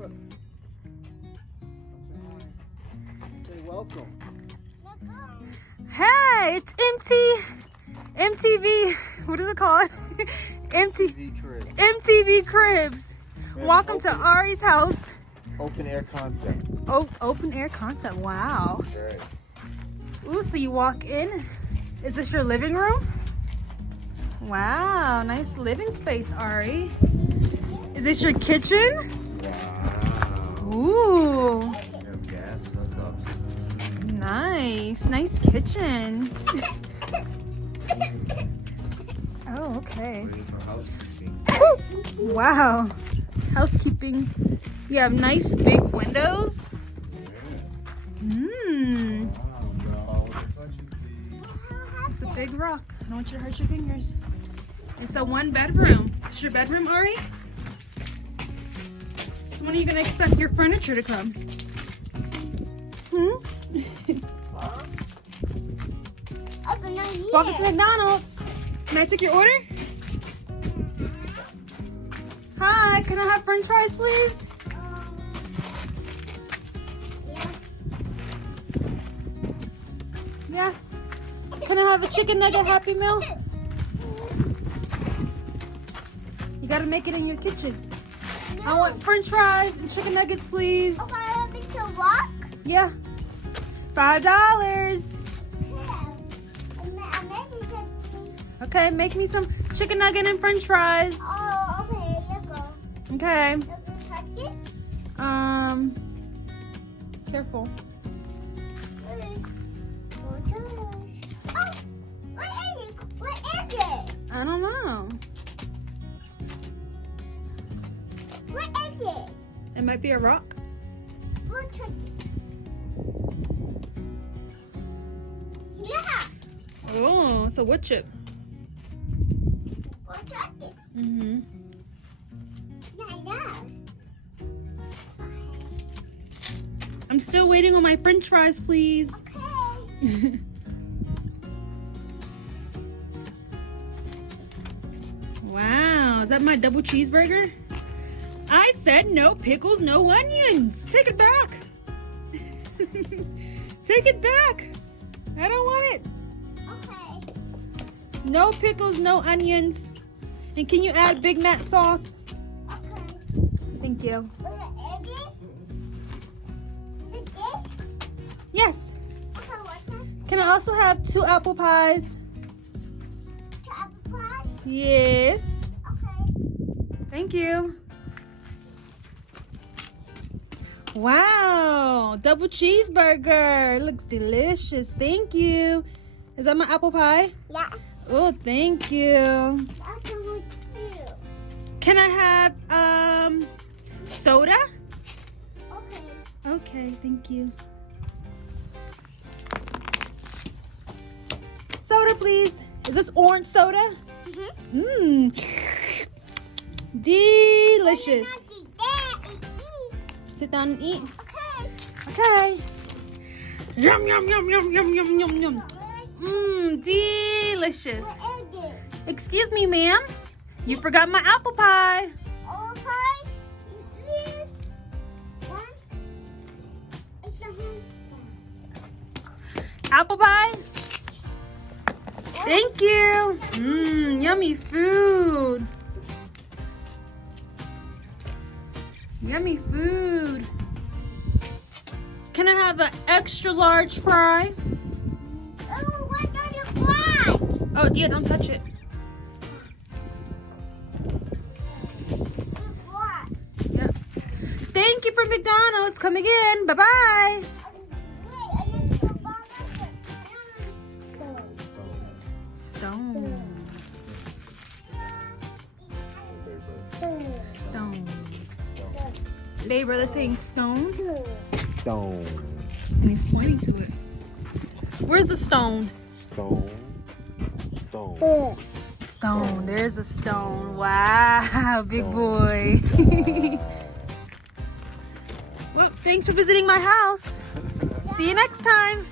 Say welcome. Hey, it's MTV. What is it called? MTV Cribs. Welcome to Ari's house. Open air concept. Oh, open air concept. Wow. Right. Ooh, so you walk in. Is this your living room? Wow, nice living space, Ari. Is this your kitchen? Wow. Ooh, You have gas hookups. nice kitchen. Oh, okay. Ready for housekeeping. Wow, housekeeping. You have nice big windows. Mmm, Wow, no, touch it, please. it's a big rock. I don't want you to hurt your fingers. It's a 1-bedroom. This is your bedroom, Ari? So when are you gonna expect your furniture to come? Welcome to McDonald's. Can I take your order? Hi, can I have french fries, please? Yes. Can I have a chicken nugget Happy Meal? You gotta make it in your kitchen. I want french fries and chicken nuggets, please. Okay, let me to walk. Yeah. $5. Okay, make me some chicken nugget and french fries. Oh, okay, let's go. Okay. Let's go touch it. Careful. Oh, what is it? What is it? I don't know. What is it? It might be a rock. We'll touch it. Yeah. Oh, it's a wood chip. We'll touch it. Mm-hmm. Yeah. I'm still waiting on my french fries, please. Okay. Wow, is that my double cheeseburger? I said no pickles, no onions. Take it back. Take it back. I don't want it. Okay. No pickles, no onions. And can you add Big Mac sauce? Okay. Thank you. What is it? Is this? Yes. Okay, what's that? Can I also have 2 apple pies? To apple pie? Yes. Okay. Thank you. Wow, double cheeseburger. Looks delicious. Thank you. Is that my apple pie? Yeah. Oh, thank you. That's what too. Can I have soda? Okay. Okay, thank you. Soda, please. Is this orange soda? Mmm. Delicious. Sit down and eat. Okay. Okay. Yum, yum, yum, yum, yum, yum, yum, yum. Mmm, delicious. What is it? Excuse me, ma'am. You forgot my apple pie. Okay. One. It's a home. Apple pie? Thank you. Mmm, yummy food. Yummy food. Can I have an extra large fry? Oh, what are you want? Oh, yeah, don't touch it. What? Yep. Thank you for McDonald's. Come again. Bye-bye. Wait, I need to buy Stone. Stone. Babe, brother saying stone, Stone. and he's pointing to it. Where's the stone? Stone. Stone. Stone. There's the stone. Wow, big boy. Well, thanks for visiting my house. See you next time.